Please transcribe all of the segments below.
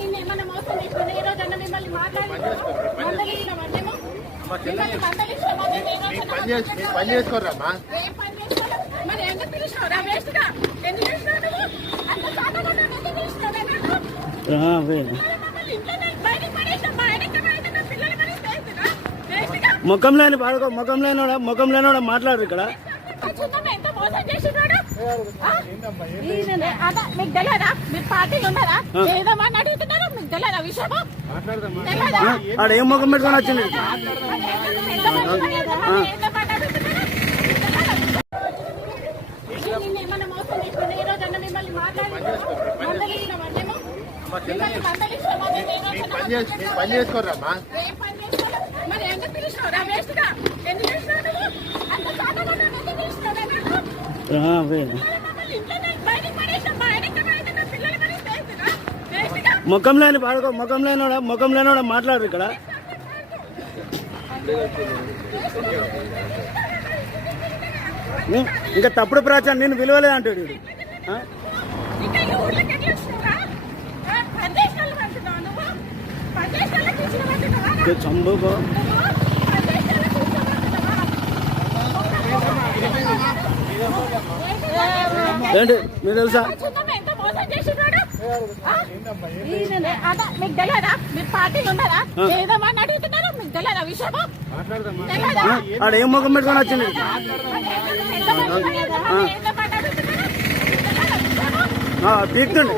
నిన్నేమన్నా మోసం చేసినా ఏ రోజన్నా మిమ్మల్ని మందలించామా? పని చేసుకోరమ్మా. ఏం పని చేస్తావు? మరి ఎందుకు పిలిచినావురా? వేస్ట్ గా ఎందుకు పిలిచినావు నువ్వు? అంత సాధకుండా ఎందుకు పిలిచినావే నాకు? బయటికి పడేసాం. మా ఆయనకి పిల్లలు కలిసి వేస్ట్ గా ముఖం లేని ముఖం లేనోడా మాట్లాడరు ఇక్కడ. ఎంత మోసం చేసినాడు? మీకు తెలియదా? మీరు పార్టీలు ఉన్నారా? ఏదో మాట అడుగుతున్నారు. మీకు తెలియదా విషయం? ఆడ ఏం ముఖం పెట్టుకొని వచ్చింది? నిన్నేమన్నా మోసం చేసినా ఏ రోజన్నా మిమ్మల్ని పని చేసుకోరమ్మా. ఏం పని చేస్తావు? మరి ఎందుకు పిలిచినావురా? వేస్ట్ గా ఎందుకు పిలిచినావు నువ్వు? అంత సాధకుండా ఎందుకు పిలిచినావే నాకు? బయటికి పడేసాం. మా ఆయనకి పిల్లలు కలిసి వేస్ట్ గా ముఖం లేనోడా మాట్లాడరు ఇక్కడ. ఇంకా తప్పుడు ప్రచారం నేను విలువలేదు అంటాడు. చంబు ఏంటి మీకు తెలుసా? మీకు తెలియదా? మీరు పార్టీలు ఉన్నారా? ఏదో మాట అడుగుతున్నారు. మీకు తెలియదా విషయం? ఆడ ఏం ముఖం పెట్టుకొని వచ్చింది? పీక్తుండు.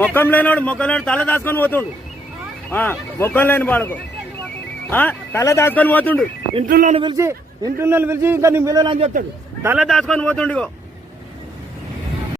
మొక్కం లేనోడు తల దాచుకొని పోతుండు. మొక్కం లేని బాడకు తల దాచుకొని పోతుండు. ఇంట్లో పిలిచి ఇంకా నీ పిల్లలు అని చెప్తాడు. తల దాచుకొని పోతుండు.